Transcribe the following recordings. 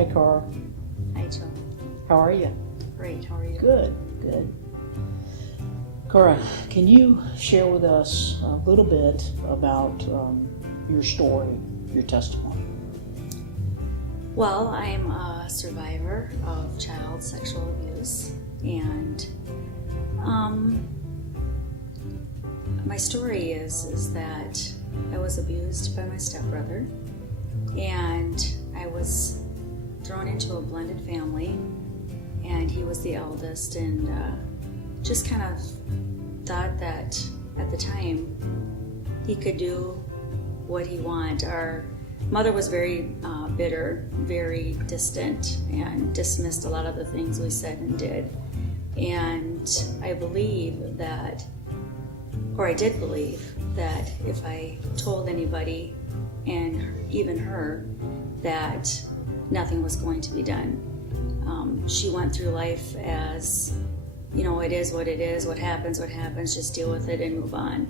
Hi, Cora. Hi, Joe. How are you? Great. How are you? Good, good. Cora, can you share with us a little bit about your story, your testimony? Well, I'm a survivor of child sexual abuse, and my story is that I was abused by my stepbrother, and I was thrown into a blended family, and he was the eldest, and just kind of thought that at the time he could do what he wanted. Our mother was very bitter, very distant, and dismissed a lot of the things we said and did. And I believe that, or I did believe that if I told anybody, and even her, that nothing was going to be done. She went through life as, you know, it is, what happens, just deal with it and move on.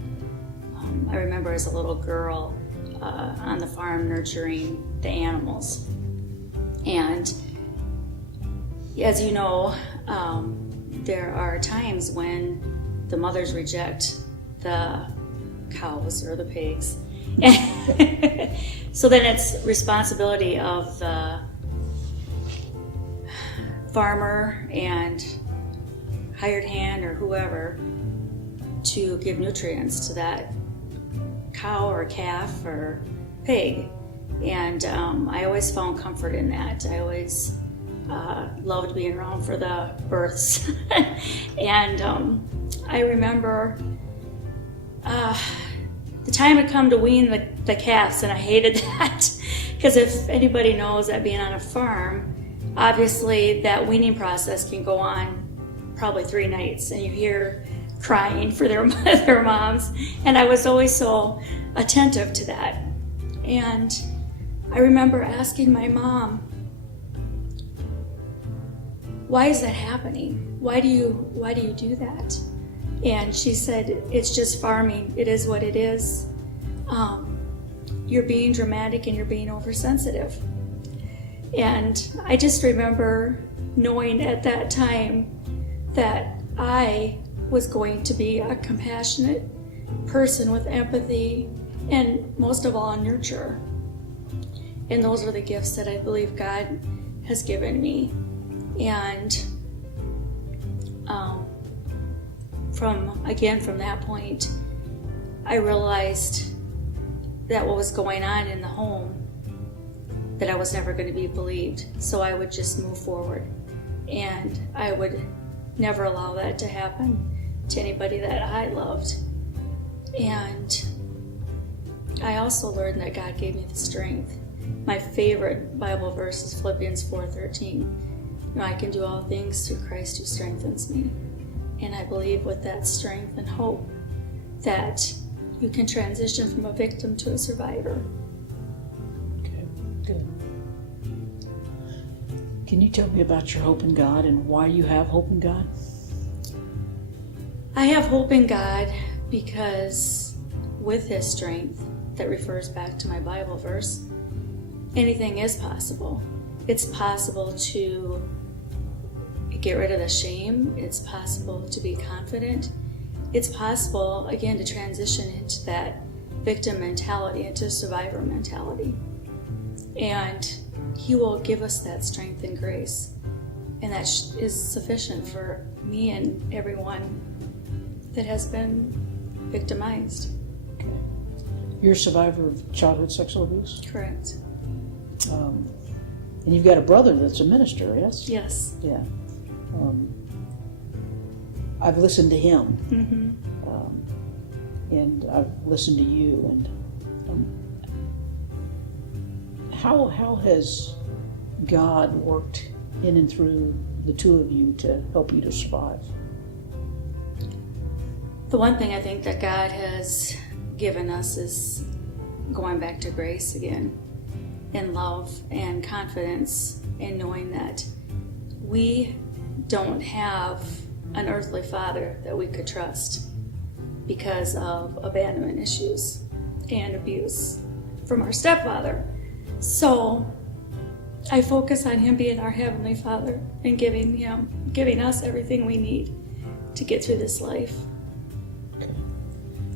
I remember as a little girl on the farm nurturing the animals. And as you know, there are times when the mothers reject the cows or the pigs. So then it's responsibility of the farmer and hired hand or whoever to give nutrients to that cow or calf or pig. And I always found comfort in that. I always loved being around for the births. And I remember the time had come to wean the calves, and I hated that. Because if anybody knows that being on a farm, obviously that weaning process can go on probably 3 nights, and you hear crying for their moms. And I was always so attentive to that. And I remember asking my mom, why is that happening? Why do you do that? And she said, it's just farming. It is what it is. You're being dramatic and you're being oversensitive. And I just remember knowing at that time that I was going to be a compassionate person with empathy and most of all, nurture. And those are the gifts that I believe God has given me. And from that point, I realized that what was going on in the home, that I was never going to be believed. So I would just move forward, and I would never allow that to happen to anybody that I loved. And I also learned that God gave me the strength. My favorite Bible verse is Philippians 4:13. You know, I can do all things through Christ who strengthens me. And I believe with that strength and hope that you can transition from a victim to a survivor. Okay, good. Can you tell me about your hope in God and why you have hope in God? I have hope in God because with His strength, that refers back to my Bible verse, anything is possible. It's possible to get rid of the shame. It's possible to be confident. It's possible, again, to transition into that victim mentality, into survivor mentality. And He will give us that strength and grace. And that is sufficient for me and everyone that has been victimized. Okay. You're a survivor of childhood sexual abuse? Correct. And you've got a brother that's a minister, yes? Yes. Yeah. I've listened to him, and I've listened to you. And how has God worked in and through the two of you to help you to survive? The one thing I think that God has given us is going back to grace again, and love and confidence, and knowing that we don't have an earthly father that we could trust because of abandonment issues and abuse from our stepfather. So I focus on Him being our Heavenly Father and giving us everything we need to get through this life. Okay.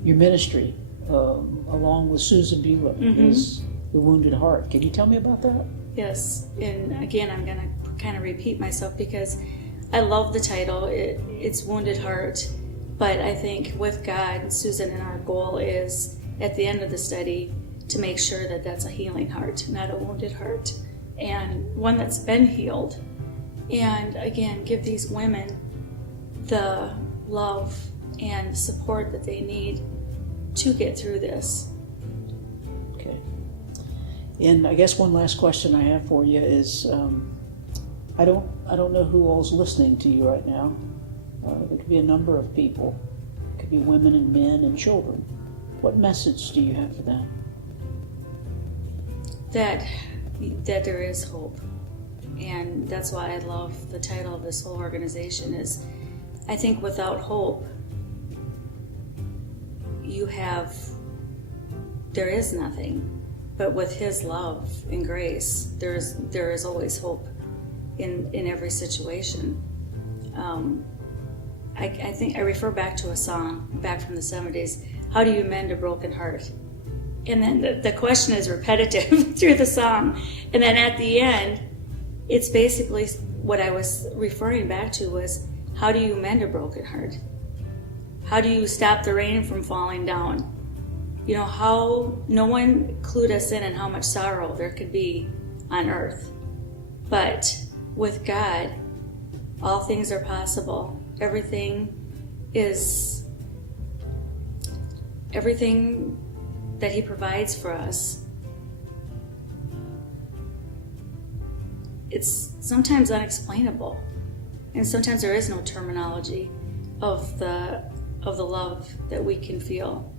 Your ministry, along with Susan Beulah, is the Wounded Heart. Can you tell me about that? Yes, and again, I'm going to kind of repeat myself because I love the title. It's Wounded Heart, but I think with God, Susan, and our goal is at the end of the study to make sure that that's a healing heart, not a wounded heart, and one that's been healed. And again, give these women the love and support that they need to get through this. Okay. And I guess one last question I have for you is, I don't know who all's listening to you right now. There could be a number of people. It could be women and men and children. What message do you have for them? That there is hope. And that's why I love the title of this whole organization is, I think without hope, there is nothing. But with His love and grace, there is always hope in every situation. I think I refer back to a song back from the 70s, how do you mend a broken heart? And then the question is repetitive through the song. And then at the end, it's basically what I was referring back to was, how do you mend a broken heart? How do you stop the rain from falling down? You know, how no one clued us in on how much sorrow there could be on earth. But with God, all things are possible. Everything that He provides for us, it's sometimes unexplainable, and sometimes there is no terminology of the love that we can feel,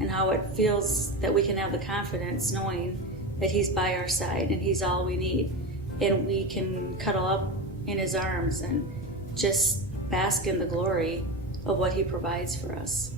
and how it feels that we can have the confidence knowing that He's by our side and He's all we need, and we can cuddle up in His arms and just bask in the glory of what He provides for us.